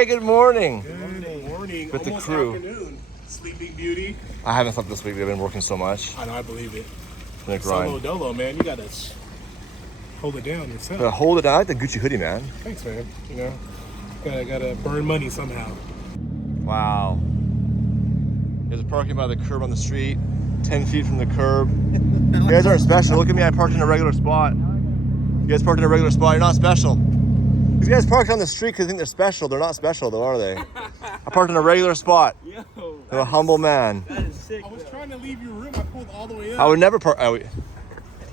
Hey, good morning. Good morning. With the Almost crew. Afternoon. Sleeping Beauty. I haven't slept this week. I've been working so much. I know, I believe it. Been a Solo grind. dolo, man. You gotta hold it down yourself. But hold it down. I like the Gucci hoodie, man. Thanks, man. You know, gotta burn money somehow. Wow. There's a parking by the curb on the street, 10 feet from the curb. You guys aren't special. Look at me. I parked in a regular spot. You guys parked in a regular spot. You're not special. These guys parked on the street because they think they're special. They're not special, though, are they? I parked in a regular spot. Yo, I'm a humble man. that is sick. I was trying to leave your room. I pulled all the way up. I would never park.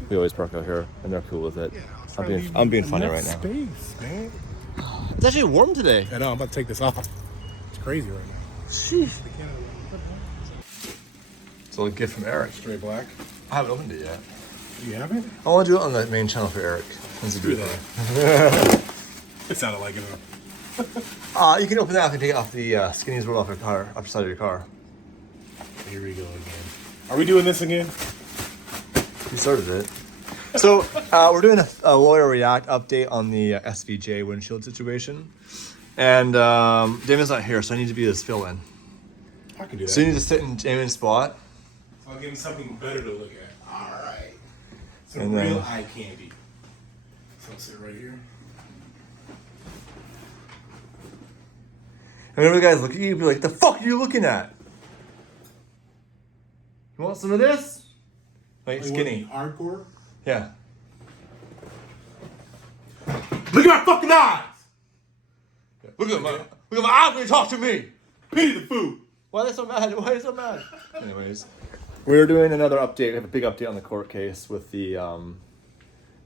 We always park out here, and they're cool with it. Yeah, I was trying to leave I'm being enough funny right now. Space, man. It's actually warm today. I know. I'm about to take this off. It's crazy right now. Sheesh. It's a little gift from Eric. Straight black. I haven't opened it yet. You haven't? I want to do it on the main channel for Eric. Do that. It sounded like it. You can open that and take it off the skinny's roll off your car, off the side of your car. Here we go again. Are we doing this again? You started it. So we're doing a lawyer react update on the SVJ windshield situation, and Damon's not here, so I need to be his fill-in. I can do that. So you need to sit in Damon's spot. So I'll give him something better to look at. All right. Some And then- real eye candy. So I'll sit right here. And whenever the guys look at you, be like, "The fuck are you looking at? You want some of this?" Like skinny. Hardcore. Yeah. Look at my fucking eyes. Look at my eyes when you talk to me. Pity the food. Why are they so mad? Why are they so mad? Anyways, we're doing another update. We have a big update on the court case with the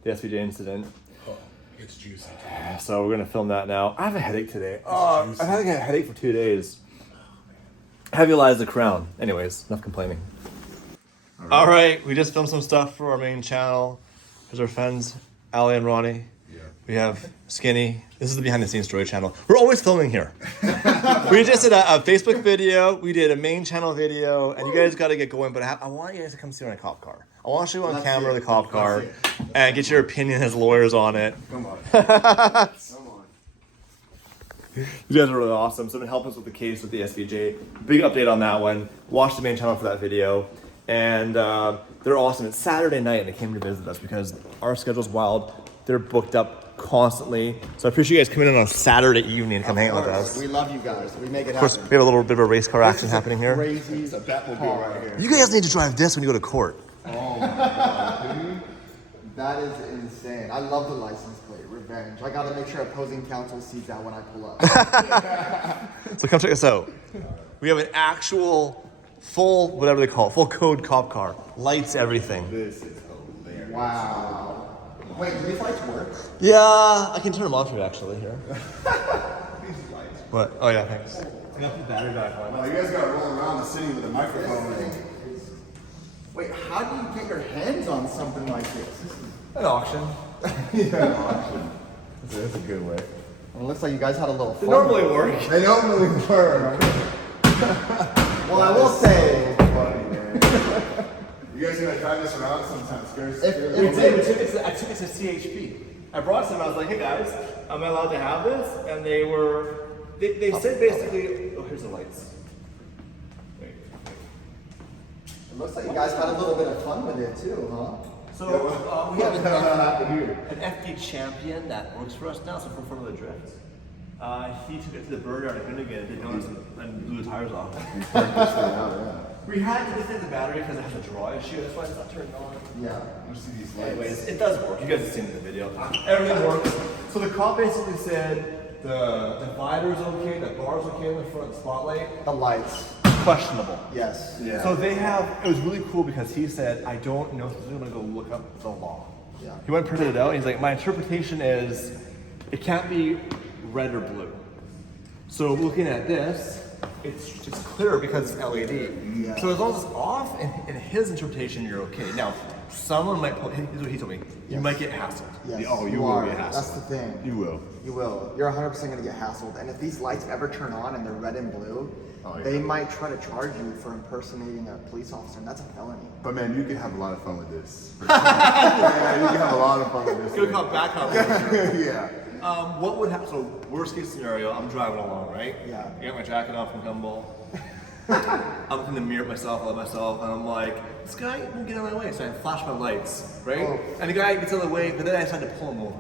SVJ incident. Oh, it's juicy. So we're gonna film that now. I have a headache today. I've had a headache for 2 days. Heavy lies the crown. Anyways, enough complaining. All right, we just filmed some stuff for our main channel. Here's our friends, Ali and Ronnie. Yeah. We have Skinny. This is the behind the scenes story channel. We're always filming here. We just did a Facebook video. We did a main channel video, and you guys got to get going. But I want you guys to come see me in a cop car. I want to show you on camera the cop car and get your opinion as lawyers on it. Come on. Come on. You guys are really awesome. So, been helping us with the case with the SVJ. Big update on that one. Watch the main channel for that video. And they're awesome. It's Saturday night, and they came to visit us because our schedule's wild. They're booked up constantly. So I appreciate you guys coming in on Saturday evening to come hang out with us. We love you guys. We make it Of course, happen. we have a little bit of a race car action happening here. Crazy. It's a Batmobile right here. You guys need to drive this when you go to court. Oh my god, dude. That is insane. I love the license plate. Revenge. I gotta make sure opposing counsel sees that when I pull up. So come check us out. We have an actual full, whatever they call it, full code cop car. Lights, everything. This is hilarious. Wow. Wait, do these lights work? Yeah, I can turn them on for you actually here. These lights. What? Oh yeah, thanks. I got the battery back on. Oh, you guys gotta roll around the city with a microphone. Wait, how do you get your hands on something like this? An auction. Yeah, auction. That's a good way. It looks like you guys had a little fun. They normally work. They normally work. Well, I will say. Funny, man. You guys gonna drive this around sometime? I took it to CHP. I brought some. I was like, "Hey guys, am I allowed to have this?" And they were. They said basically. Oh, here's the lights. Wait. It looks like you guys had a little bit of fun with it too, huh? So we have an FD champion that works for us now. So for Formula Drift, he took it to the burn yard at Gunnigan, did notice and blew the tires off. We had to disconnect the battery because it has a draw issue. That's why it's not turned on. Yeah. You see these lights? Anyways, it does work. You guys have seen it in the video. Everything works. So the cop basically said the divider's okay, the bar's okay in the front spotlight. The lights. Questionable. Yes. Yeah. So they have, it was really cool because he said, I don't know if he's gonna go look up the law. Yeah. He went and printed it out and he's like, my interpretation is it can't be red or blue. So looking at this, it's clear because it's LED. Yeah. So as long as it's off, in his interpretation, you're okay. Now, someone might pull, here's what he told me, you Yes. might get hassled. Yes. Oh, you will are. get hassled. That's the thing. You will. You will. You're 100% gonna get hassled. And if these lights ever turn on and they're red and blue, Oh, yeah. they might try to charge you for impersonating a police officer, and that's a felony. But man, you can have a lot of fun with this. Yeah, you can have a lot of fun with this. Good cop, bad cop. Yeah. What would happen? So worst case scenario, I'm driving along, right? Yeah. I got my jacket off from Gumball. I'm in the mirror at myself, and I'm like, this guy won't get out of my way, so I flash my lights, right? Oh. And the guy gets out of the way, but then I decide to pull him over.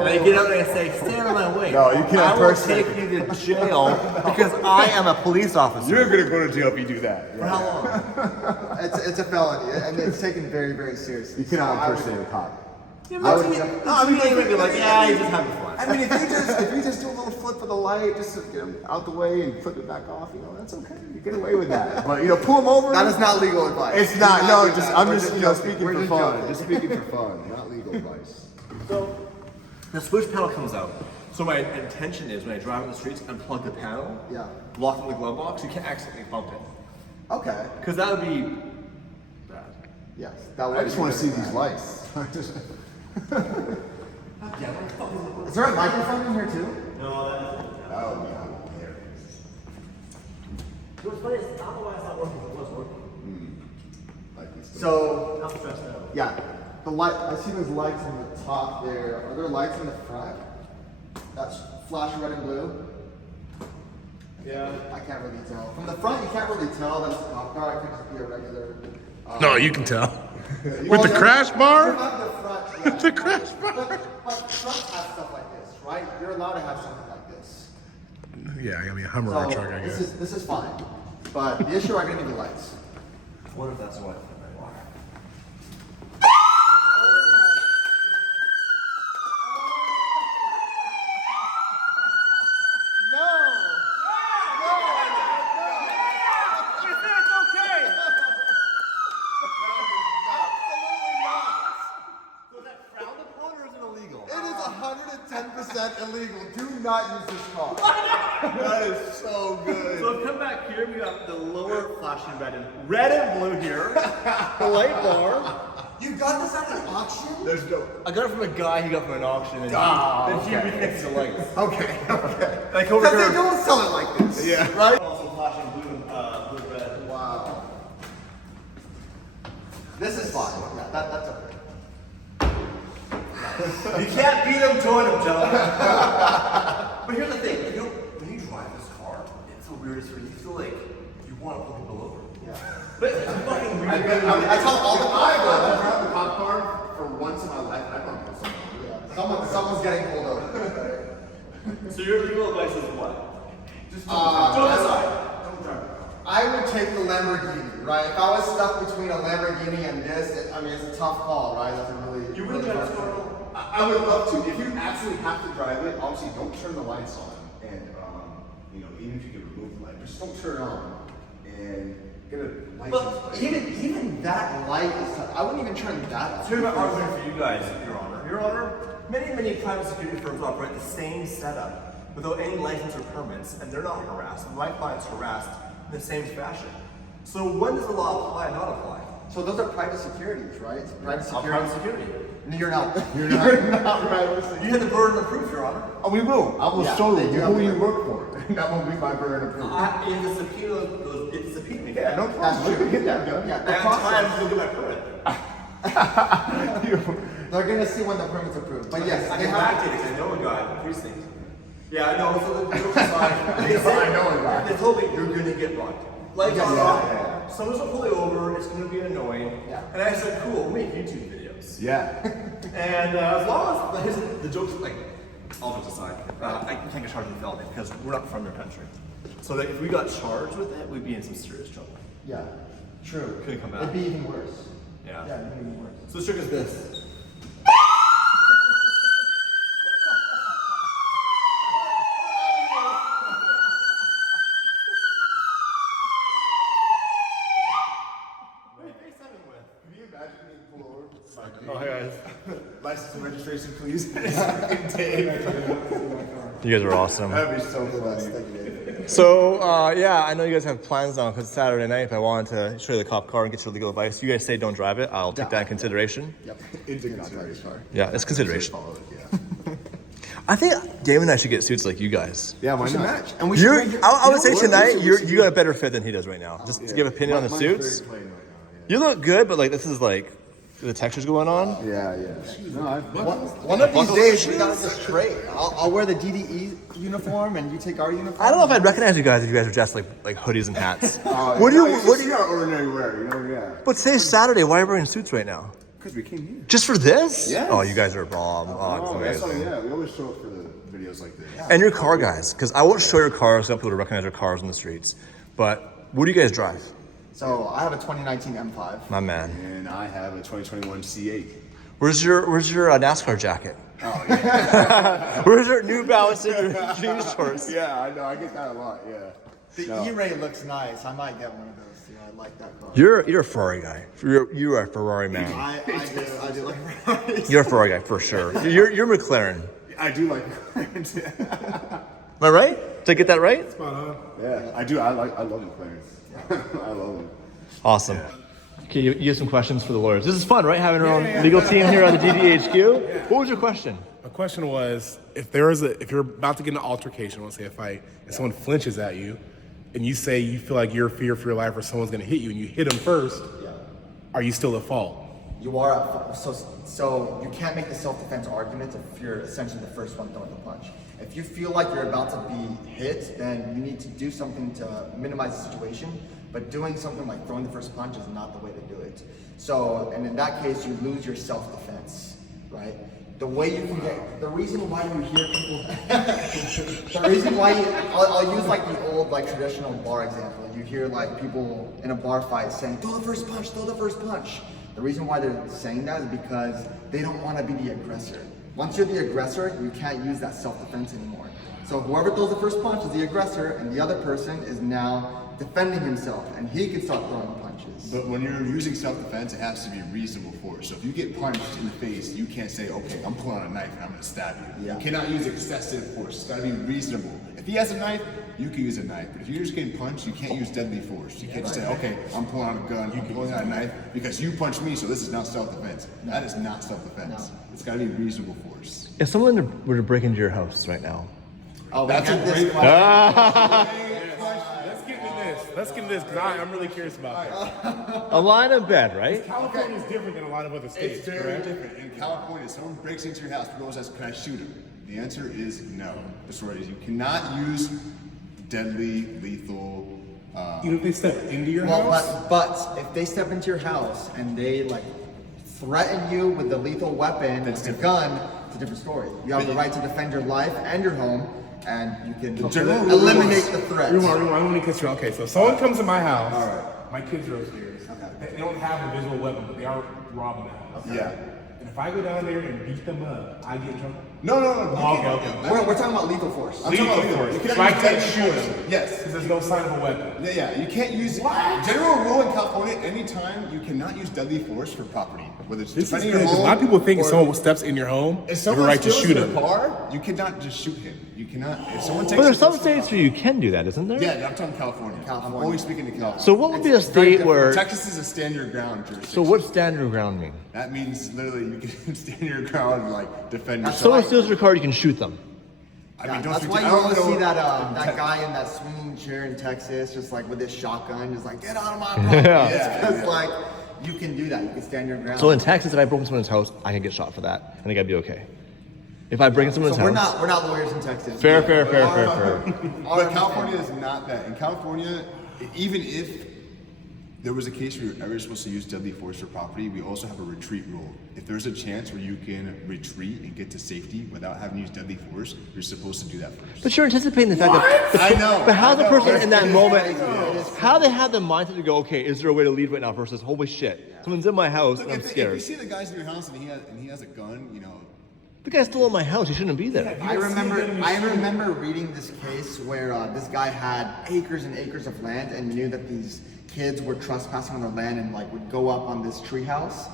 And I get out and I say, stay out of my way. No, you can't I will personally. take you to jail because I am a police officer. You're gonna go to jail if you do that. For how long? It's a felony, and it's taken very, very seriously. You cannot So I would- impersonate a cop. Yeah, I would but jump- no, I mean, you might be like, yeah, he's just having fun. I mean, if you just do a little flip of the light, just to get him out the way and flip it back off, that's okay. You get away with that. But pull him over. That is not legal advice. It's Do not. No, do just that. I'm We're just joking. speaking We're for just fun. joking. Just speaking for fun, not legal advice. So the switch panel comes out. So my intention is when I drive on the streets, unplug the panel, Yeah. lock it in the glove box. You can't accidentally bump it Okay. because that would be bad. Yes. That would I just be want to see very these bad. lights. Is there a microphone in here too? No, that isn't. Oh yeah, there it is. What's funny is not the why it's not working. It was working. Like this thing. So I'm stressed out. yeah, the light. I see those lights on the top there. Are there lights in the front? That's flash red and blue. Yeah. I can't really tell. From the front, you can't really tell that it's a cop car. It could just be a regular. No, you can tell. With Well, the you- crash you bar? have the front, yeah. The crash bar. But trucks have stuff like this, right? You're allowed to have something like this. Yeah, I mean, a Hummer So or a truck, I this guess. is fine. But the issue are going to be the lights. What if that's why I put my water? It is 110% illegal. Do not use this car. That is so good. So come back here, we got the lower flashing red and blue here, the light bar. You got this at an auction? There's no. I got it from a guy he got from an auction, and he reconnected the lights. Okay. Okay. Like over Because here. they don't sell it like this. Yeah. Right? Also flashing blue and blue red. Wow. This is fine. Yeah, that's okay. You can't beat him, join him, gentlemen. But here's the thing, when you drive this car, it's the weirdest feeling. You feel like you want to pull people over. Yeah. But it's fucking weird. I tell all the I cars. drive the cop car for once in my life. I don't know someone. Someone's getting pulled over. So your legal advice is what? Just Don't decide. Don't drive. I would take the Lamborghini, right? If I was stuck between a Lamborghini and this, it's a tough call, right? That's a really. You wouldn't drive this car at all? I would love to. If you absolutely have to drive it, obviously don't turn the lights on, and even if you can remove the light, just don't turn it on, and get a license But plate. even that light is tough. I wouldn't even turn that on. So here's my argument for you guys, Your Honor. Your Honor, many private security firms operate the same setup without any license or permits, and they're not harassed. My client's harassed in the same fashion. So when does the law apply and not apply? So those are private securities, right? Private Private security. security. No, you're not. You're not private security. You have the burden of proof, Your Honor. Oh, we will. I will Yeah, show they you do have who to- you work for. That will be my burden of proof. If the subpoena goes, it's a subpoena. Yeah, no That's problem. We true. can get that done. Yeah, I the have time process. to go get my permit. They're gonna see when the permit's approved. But yes, I they can have. backdate it 'cause I know a guy at the precinct. Yeah, I know. So the joke aside, they I said, know a guy. They told me you're gonna get bugged. Like, Yeah, yeah. someone's gonna pull you over. It's gonna be annoying. Yeah. And I said, cool. We'll make YouTube videos. Yeah. And as long as the joke's like, all jokes aside, I can't get charged with felony because we're not from your country. So that if we got charged with it, we'd be in some serious trouble. Yeah. True. Couldn't come back. It'd be even worse. Yeah. Yeah, it'd be even worse. So the trick is this. Can you imagine being pulled over? Oh, hey guys. License and registration, please. You guys are awesome. That'd be so Yes, funny. thank you. So, yeah, I know you guys have plans now because it's Saturday night. If I wanted to show you the cop car and get your legal advice, you guys say don't drive it. I'll take that in consideration. Yep. Into consideration. Yeah, it's consideration. Follow it, yeah. I think Damon and I should get suits like you guys. Yeah, why We should not? match. And we You're, should. I would say what? tonight We you should- got a better fit than he does right now. Just to give an opinion on the Mine's very suits. plain right now, You look good, but like this is like the textures going on. Yeah. No, One of these days, we gotta just trade. I'll wear the DDE uniform, and you take our uniform. I don't know if I'd recognize you guys if you guys were dressed like hoodies and hats. what do you our ordinary wear? You know, yeah. But today's Saturday. Why are you wearing suits right now? Because we came here. Just for this? Yes. Oh, you guys are bomb. Oh, it's That's amazing. yeah. We always show up for the videos like this. And your car, guys, because I won't show your cars. So I want people to recognize your cars on the streets. But what do you guys drive? So I have a 2019 M5. My man. And I have a 2021 C8. Where's your NASCAR jacket? Oh yeah. Where's your New Balance and your jeans shorts? Yeah, I know. I get that a lot. Yeah. The E-Ray looks nice. I might get one of those. I like that car. You're a Ferrari guy. You're a Ferrari man. I do like Ferraris. You're a Ferrari guy for sure. You're McLaren. I do like. Am I right? Did I get that right? Spot on. Yeah, I do. I love McLarens. I love them. Awesome. Okay, you have some questions for the lawyers. This is fun, right? Having our own legal team here on the DDHQ. What was your question? My question was, if you're about to get in an altercation, let's say a fight, and someone flinches at you, and you say you feel like you're fear for your life or someone's gonna hit you, and you hit them first, are you still at fault? You are at fault. So you can't make the self-defense argument if you're essentially the first one throwing the punch. If you feel like you're about to be hit, then you need to do something to minimize the situation. But doing something like throwing the first punch is not the way to do it. So, and in that case, you lose your self-defense, right? The way you can get, the reason why you hear people, the reason why I'll use like the old like traditional bar example. You hear like people in a bar fight saying, throw the first punch, throw the first punch. The reason why they're saying that is because they don't want to be the aggressor. Once you're the aggressor, you can't use that self-defense anymore. So whoever throws the first punch is the aggressor, and the other person is now defending himself, and he can start throwing punches. But when you're using self-defense, it has to be reasonable force. So if you get punched in the face, you can't say, okay, I'm pulling out a knife and I'm gonna stab you. Yeah. You cannot use excessive force. It's gotta be reasonable. If he has a knife, you can use a knife. But if you're just getting punched, you can't use deadly force. You can't just say, okay, I'm pulling out a gun, I'm pulling out a knife, because you punched me, so this is not self-defense. That is not self-defense. No. It's gotta be reasonable force. If someone were to break into your house right now, Oh, That's we a had this great question. Let's get into this, because I'm really curious about that. a line of bed, right? California is different than a lot of other states, It's very correct? different. In California, someone breaks into your house, people always ask, can I shoot him? The answer is no. The story is you cannot use deadly, lethal, Even if they step into your Well, house? but if they step into your house and they like threaten you with a lethal weapon, That's a gun, it's a different story. You have the right to defend your life and your home, and you can general rule eliminate is- the threat. Rewind, let me cut you off. Okay, so someone comes to my house. All right. My kids are upstairs. They don't have a visual weapon, but they are robbing the house. Yeah. And if I go down there and beat them up, I get in trouble. No. Okay. We're talking about lethal force. I'm talking about Lethal lethal. force. You So I cannot can't use shoot deadly force. them. Yes. Because there's no sign of a weapon. Yeah, you can't use general rule in California. Anytime you cannot use deadly force for property, whether it's This is defending good, your 'cause home. a lot of people think if or- someone steps in your home, if you have a someone right to steals shoot your them. car, you cannot just shoot him. You cannot. If someone takes. But there's your some states where you can do that, isn't there? Yeah, I'm talking California. I'm always speaking to California. So what would be a state where? Texas is a stand your ground jurisdiction. So what stand your ground mean? That means literally you can stand your ground and like defend If yourself. someone steals your car, you can shoot them. I mean, don't That's speak why to- you I don't always know- see that guy in that swinging chair in Texas, just like with his shotgun, just like get out of my property. Yeah. It's because like you can do that. You can stand your ground. So in Texas, if I broke into someone's house, I can get shot for that. I think I'd be okay. If I break into someone's So we're house. not lawyers in Texas. Fair. But California is not that. In California, even if there was a case where you're ever supposed to use deadly force for property, we also have a retreat rule. If there's a chance where you can retreat and get to safety without having to use deadly force, you're supposed to do that first. But you're anticipating the fact that. I know. But how I the know. person in that It's moment, crazy. how they have the mindset to go, okay, is there a way to leave right now versus holy shit, someone's in my house Look, and I'm if you scared. see the guys in your house and he has a gun, you know, The guy's still in my house. He shouldn't be there. I remember reading this case where this guy had acres and acres of land and knew that these kids were trespassing on their land and like would go up on this treehouse.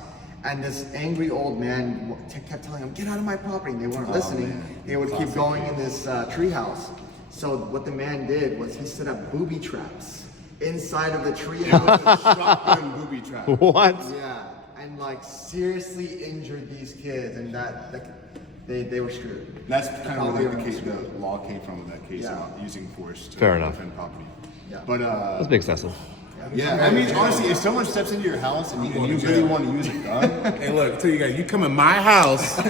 And this angry old man kept telling them, "Get out of my property." And they weren't listening. man. They would keep going in this treehouse. So what the man did was he set up booby traps inside of the treehouse. shotgun booby trap. What? Yeah, and like seriously injured these kids, and they were screwed. That's kind of Probably where like the case, screwed. the law came from in that case Yeah. about using force to Fair enough. defend property. Yeah. But That's a bit excessive. Yeah, I mean, honestly, if someone steps into your house and you really want to use a gun, Hey, look, I tell you guys, you come in my house, I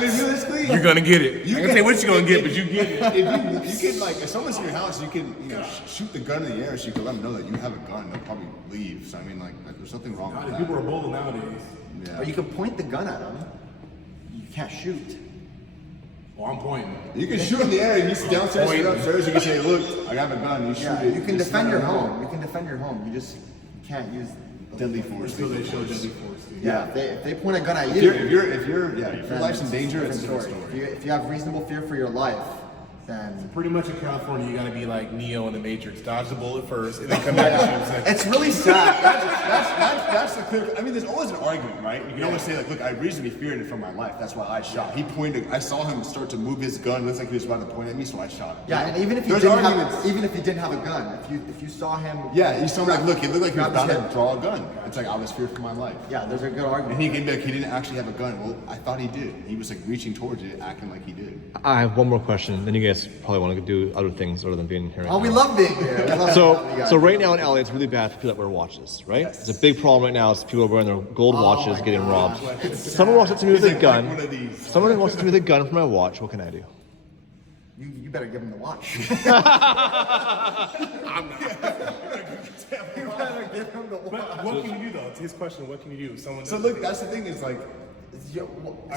mean, realistically, you're gonna get it. You You can can- say what you're gonna get, but you get it. if you can, like, if someone's in your house, you can, shoot the gun in the air so you can let them know that you have a gun. They'll probably leave. So I mean, like, there's nothing wrong with that. People are bold nowadays. Yeah. Or you can point the gun at them. You can't shoot. Well, I'm pointing. You can shoot in the air. And he's downstairs, you're upstairs. You can say, "Look, I have a gun." You shoot Yeah, it. you can Just defend let your them know. home. You can defend your home. You just can't use Deadly force. Until they show deadly force. Yeah, if they point a gun at If you, if your then life's in it's danger, it's a different different story. If you have reasonable fear for your life, then Pretty much in California, you gotta be like Neo in the Matrix. Dodge the bullet first, and then come back and shoot second. it's really sad. That's the clear. I mean, there's always an argument, right? You can always say, like, "Look, I reasonably feared it for my life. That's why I shot." He pointed. I saw him start to move his gun. It looks like he was about to point at me, so I shot him. Yeah, and even if you There's didn't arguments. have, even if you didn't have a gun, if you saw him, Yeah, you saw him like, look, he looked like he was Grab his about to hip. draw a gun. It's like I was feared for my life. yeah, there's a good And argument. he came back. He didn't actually have a gun. Well, I thought he did. He was like reaching towards it, acting like he did. I have one more question. Then you guys probably want to do other things other than being here. Right Oh, now. we love being here. We love having you So, guys. so right now in LA, it's really bad for people that wear watches, right? It's a big problem right now. Is people are wearing their gold watches my getting gosh. robbed. Someone walks up to me with a like, gun. one of these. Someone walks up to me with a gun for my watch. What can I do? You better give him the watch. You better give him the watch. But what can you do though? To his question, what can you do? If someone So does look, it? that's the thing. Is like,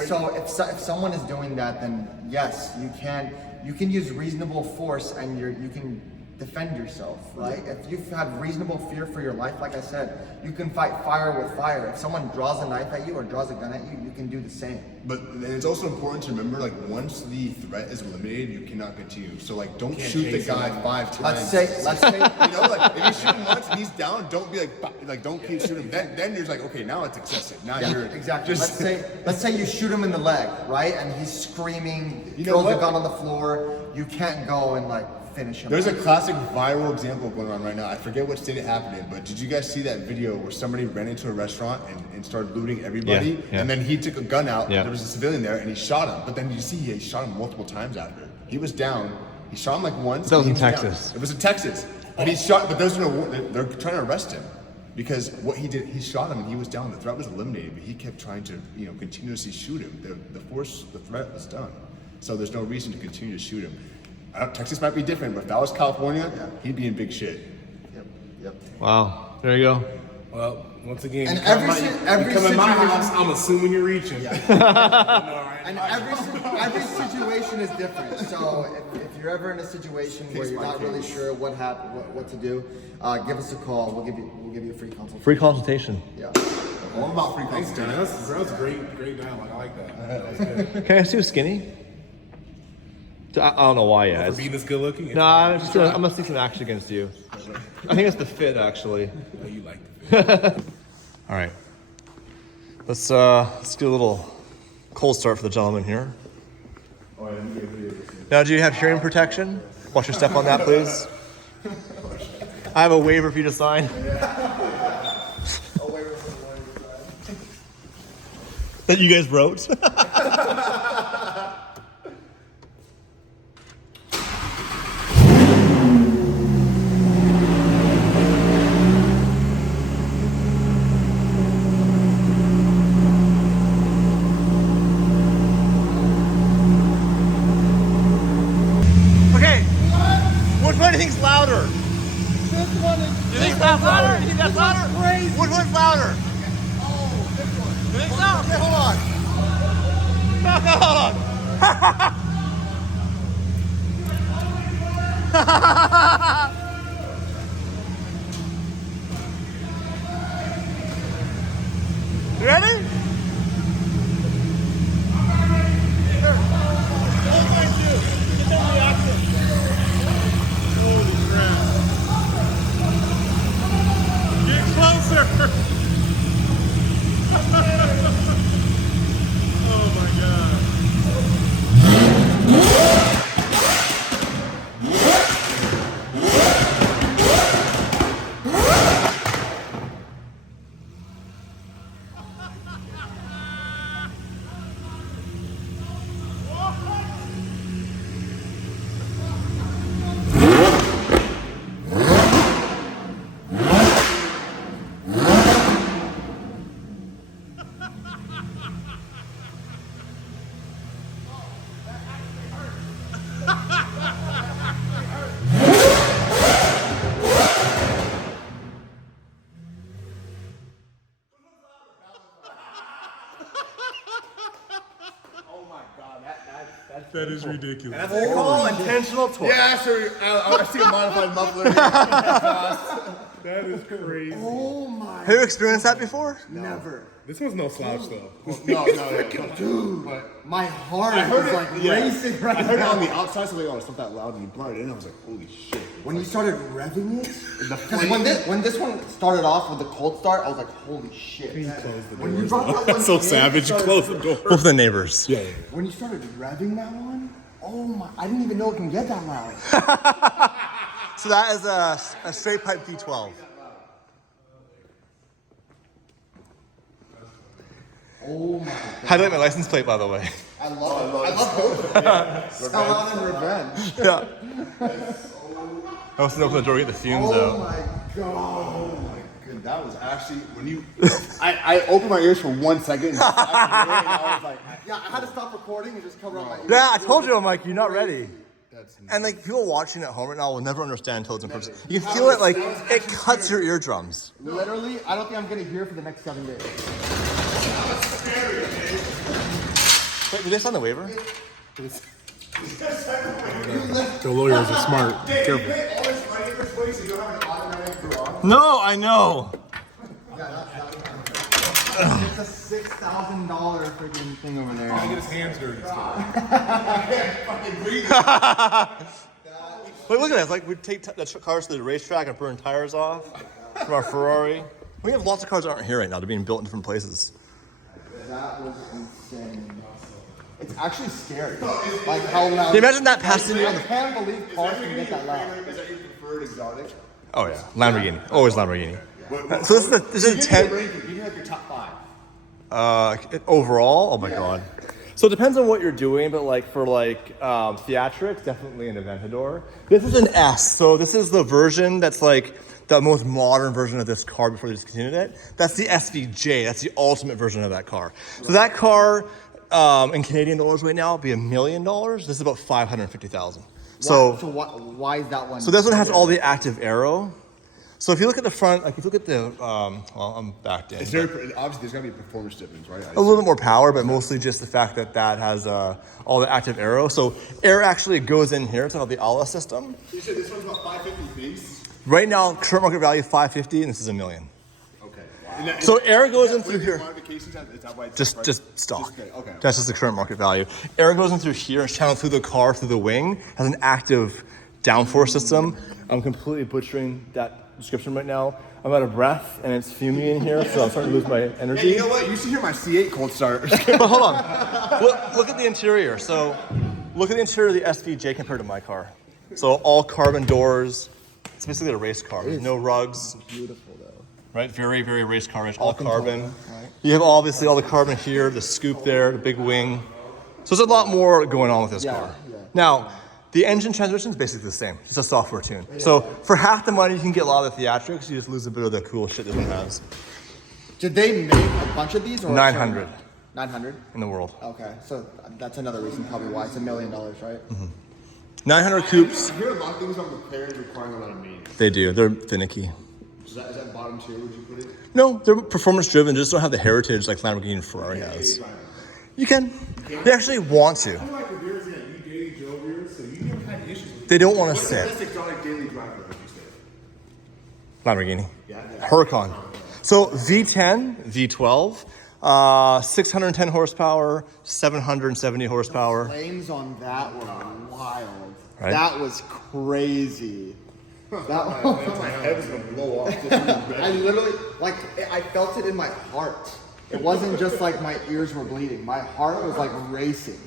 So if someone is doing that, then yes, you can use reasonable force and you can defend yourself, right? If you've had reasonable fear for your life, like I said, you can fight fire with fire. If someone draws a knife at you or draws a gun at you, you can do the same. but and it's also important to remember, like, once the threat is eliminated, you cannot continue. So like, don't shoot the chase guy him. 5 times. Let's say you know, like, if you shoot him once and he's down, don't be like, don't keep shooting him. Then you're like, okay, now it's excessive. Now yeah, you're exactly. Just, Let's say you shoot him in the leg, right? And he's screaming, You know throws the what? gun on the floor. You can't go and like finish him. There's a classic viral example going on right now. I forget what state it happened in, but did you guys see that video where somebody ran into a restaurant and started looting everybody? Yeah, yeah. And then he took a gun out, Yeah. there was a civilian there, and he shot him. But then you see he shot him multiple times after. He was down. He shot him like once. That was and in he down. Texas. It was in Texas. But he shot, but there's no, they're trying to arrest him. Because what he did, he shot him and he was down. The threat was eliminated, but he kept trying to, continuously shoot him. The threat was done. So there's no reason to continue to shoot him. Texas might be different, but if that was California, he'd be in big shit. Yep. Wow. There you go. Well, once again, And you come, every you come in my situation- house, I'm assuming you're reaching. And every situation is different. So if you're ever in a situation where you're not really sure what to do, give us a call. We'll give you a free consultation. Free consultation. Yeah. All about free Thanks, Dan. consultation. That was great dialogue. I like that. That was good. Can I see you skinny? I don't know why yet. For being this good looking. No, I'm gonna see some action against you. I think it's the fit, actually. Oh, you like it. All right. Let's do a little cold start for the gentleman here. Now, do you have hearing protection? Watch your step on that, please. I have a waiver for you to sign. That you guys wrote. Okay. Which one do you think's louder? This one is. You think that's louder? You think that's louder? Crazy. Which one's louder? Oh, this one. You think so? Okay, hold on. You ready? That is ridiculous. That's what they call intentional torque. Yeah, sir. I see a modified muffler. That is crazy. Oh my. Have you experienced that before? Never. This one's no slouch though. No. Dude, my heart I heard is it, like yeah. racing right I heard it now. on the outside, so it's not that loud, and you brought it in. I was like, holy shit. When you started revving it, The because when this one started off with the cold start, I was like, holy shit. When you brought that one That's so in, savage. started- Close the door. Both of the neighbors. Yeah. When you started revving that one, oh my, I didn't even know it can get that loud. So that is a straight pipe V12. Oh my god. How do you like my license plate, by the way? I love both of them. Sell out and revenge. Yeah. I was gonna open the door to get the fumes Oh out. my god. Dude, that was actually, when you, I opened my ears for 1 second, and I was like, Yeah, I had to stop recording and just cover up my ears. Yeah, I told you, I'm like, you're not ready. that's And like people watching at home right now will never understand until it's in person. You can feel it like it cuts your eardrums. Literally, I don't think I'm gonna hear for the next 7 days. Wait, did they sign the waiver? The lawyers are smart. Careful. all this money in this place, you don't have an automatic garage. No, I know. It's a $6,000 freaking thing over there. Get his hands dirty. Wait, look at that. It's like we take the cars to the racetrack and burn tires off from our Ferrari. We have lots of cars that aren't here right now. They're being built in different places. That was insane. It's actually scary. Like how loud. Can you imagine that passing you on I the... can't believe cars can get that loud. Is that your preferred exotic? Oh yeah, Lamborghini. Always Lamborghini. So this is a Give me a 10... ranking. Give me like your top 5. Overall, oh my god. So it depends on what you're doing, but like for like theatrics, definitely an Aventador. This is an S, so this is the version that's like the most modern version of this car before they discontinued it. That's the SVJ, that's the ultimate version of that car. So that car in Canadian dollars right now would be $1 million. This is about 550,000. So why is that one? this one has all the active aero. So if you look at the front, like if you look at the, well, I'm backed in. Is there, obviously, there's got to be a performance difference, right? A little bit more power, but mostly just the fact that that has all the active aero. So air actually goes in here. It's called the ALA system. You said this one's about 550 base? Right now, current market value 550, and this is $1 million. Okay. So air goes in through here. Modifications, is that why it's Just stock. Just, okay. That's just the current market value. Air goes in through here, it's channeled through the car, through the wing, has an active downforce system. I'm completely butchering that description right now. I'm out of breath and it's fuming in here, so I'm starting to lose my energy. Hey, you know what? You should hear my C8 cold start. But hold on. Look at the interior. So look at the interior of the SVJ compared to my car. So all carbon doors. It's basically a race car. There's no rugs. Beautiful though. Right? Very, very race car-ish. All carbon. Right. You have obviously all the carbon here, the scoop there, the big wing. So there's a lot more going on with this car. Yeah. Now, the engine transmission is basically the same, just a software tune. So for half the money, you can get a lot of the theatrics. You just lose a bit of the cool shit this one has. Did they make a bunch of these? Or 900 900? in the world. Okay, so that's another reason probably why it's $1 million, right? 900 coupes. I hear a lot of things on McLaren requiring a lot of maintenance. They do. They're finicky. Is that bottom tier, would you put it? No, they're performance driven. They just don't have the heritage like Lamborghini and Ferrari has. You can. They actually want to. I feel like the deers that you daily drove here, so you never had issues with They don't want to What's the sit. best exotic daily driver, would you say? Lamborghini. Yeah. Huracan. So V10, V12, 610 horsepower, 770 horsepower. Flames on that were wild. Right? That was crazy. That was, My head's gonna blow off. I literally, like, I felt it in my heart. It wasn't just like my ears were bleeding. My heart was like racing.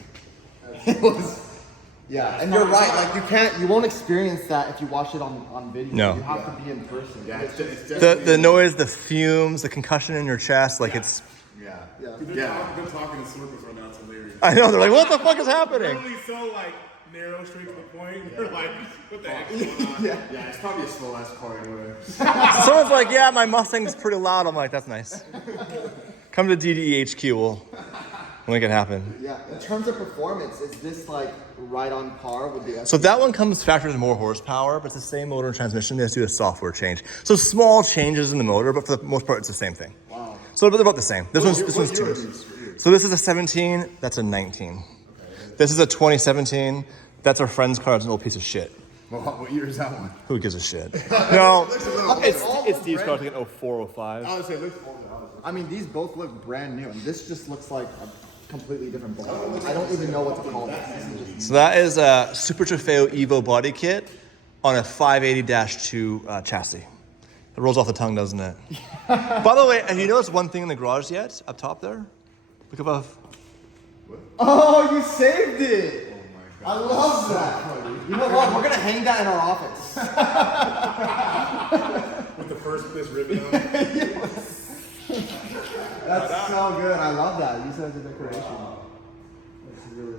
It was, yeah. And you're right. Like you won't experience that if you watch it on video. No. You have to be in person. Yeah, it's definitely. The noise, the fumes, the concussion in your chest, like it's. Yeah. They're talking in circles right now. It's hilarious. I know. They're like, what the fuck is happening? Literally so like narrow, straight to the point. You're like, what the heck is going on? Yeah, it's probably a slow ass car anyway. Someone's like, yeah, my Mustang's pretty loud. I'm like, that's nice. Come to DDHQ, we'll make it happen. Yeah. In terms of performance, is this like right on par with the? So that one comes factored in more horsepower, but it's the same motor and transmission. They just do a software change. So small changes in the motor, but for the most part, it's the same thing. Wow. So they're about the same. This one's What year tuned. are these? So this is a 17. That's a 19. This is a 2017. That's our friend's car. It's an old piece of shit. Well, what year is that one? Who gives a shit? No, it's Steve's car. I think an 04, 05. I would say it looks older. I mean, these both look brand new, and this just looks like a completely different ball. I don't even know what to call this. So that is a Super Trofeo Evo body kit on a 580-2 chassis. It rolls off the tongue, doesn't it? By the way, have you noticed one thing in the garage yet? Up top there? Look above. Oh, you saved it! I love that. You know what? We're gonna hang that in our office. With the first place ribbon on it. That's so good. I love that. Use that as a decoration. That's really